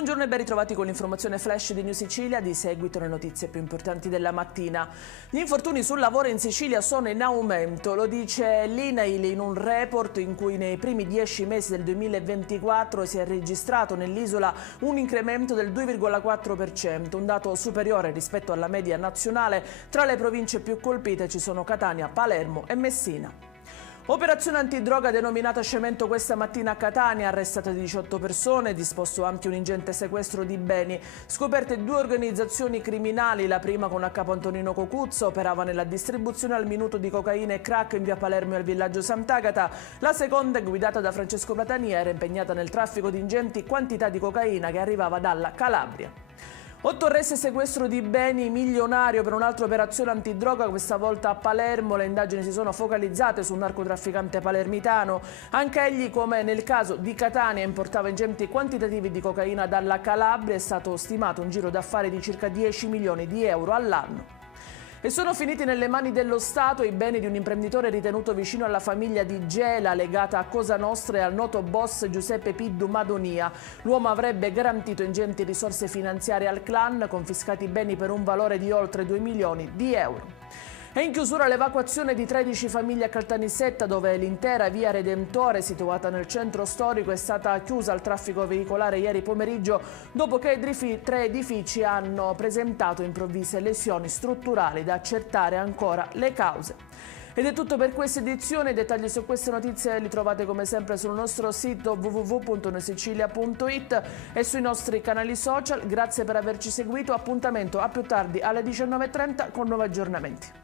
Buongiorno e ben ritrovati con l'informazione flash di New Sicilia. Di seguito le notizie più importanti della mattina. Gli infortuni sul lavoro in Sicilia sono in aumento, lo dice l'INAIL in un report in cui nei primi 10 mesi del 2024 si è registrato nell'isola un incremento del 2,4%, un dato superiore rispetto alla media nazionale. Tra le province più colpite ci sono Catania, Palermo e Messina. Operazione antidroga denominata Cemento questa mattina a Catania, arrestate 18 persone, disposto anche un ingente sequestro di beni. Scoperte 2 organizzazioni criminali, la prima con a capo Antonino Cocuzzo, operava nella distribuzione al minuto di cocaina e crack in via Palermo e al villaggio Sant'Agata. La seconda, guidata da Francesco Platania, era impegnata nel traffico di ingenti quantità di cocaina che arrivava dalla Calabria. 8 arresti e sequestro di beni milionario per un'altra operazione antidroga, questa volta a Palermo. Le indagini si sono focalizzate su un narcotrafficante palermitano. Anche egli, come nel caso di Catania, importava ingenti quantitativi di cocaina dalla Calabria. È stato stimato un giro d'affari di circa 10 milioni di euro all'anno. E sono finiti nelle mani dello Stato i beni di un imprenditore ritenuto vicino alla famiglia di Gela, legata a Cosa Nostra e al noto boss Giuseppe Piddu Madonia. L'uomo avrebbe garantito ingenti risorse finanziarie al clan, confiscati beni per un valore di oltre 2 milioni di euro. È in chiusura l'evacuazione di 13 famiglie a Caltanissetta, dove l'intera via Redentore, situata nel centro storico, è stata chiusa al traffico veicolare ieri pomeriggio dopo che 3 edifici hanno presentato improvvise lesioni strutturali, da accertare ancora le cause. Ed è tutto per questa edizione. I dettagli su queste notizie li trovate come sempre sul nostro sito www.newsicilia.it e sui nostri canali social. Grazie per averci seguito, appuntamento a più tardi alle 19:30 con nuovi aggiornamenti.